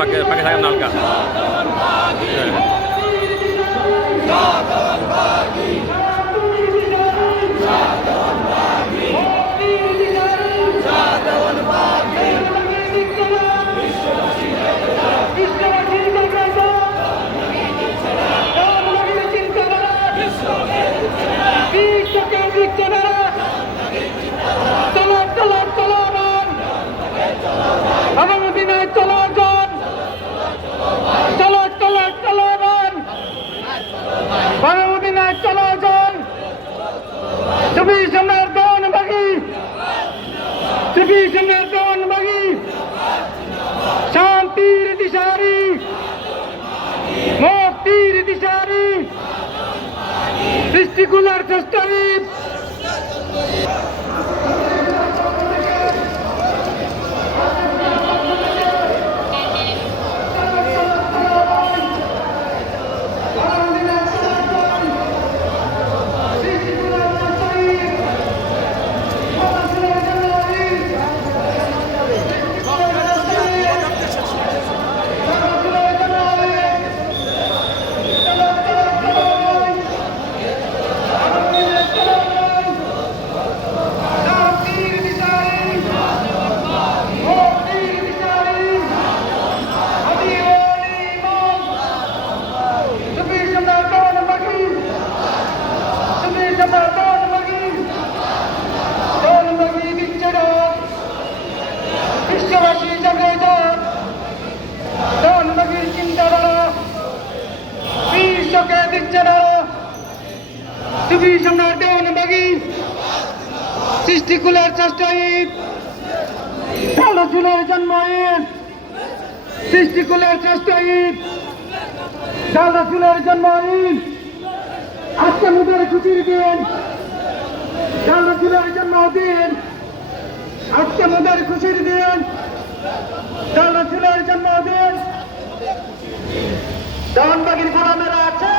ফাঁকে থাকেন হালকা। শান্তির দিশারি, মুক্তির দিশারি, সৃষ্টিকুলার চেষ্টারি। বিশ্ববাসী জাগ্রত, ধনবাগীর চিন্তাধারা বিশ্বকে দিচ্ছে না। সুবীর সম্রাট ধনবাগী সৃষ্টিকুলের চেষ্টা ঈদ, ষোলো জুলাই জন্ম ঈদ, সৃষ্টিকুলের চেষ্টা ঈদ, ষোলো জুলাই জন্ম ঈদ। আজকে মুদের খুশির দিন, ষোলো জুলাই জন্মদিন। আজকে মুদের খুশির দিন, ষোলো জুলাই জন্মদিন। ধনবাগীর গোলামেরা আছে,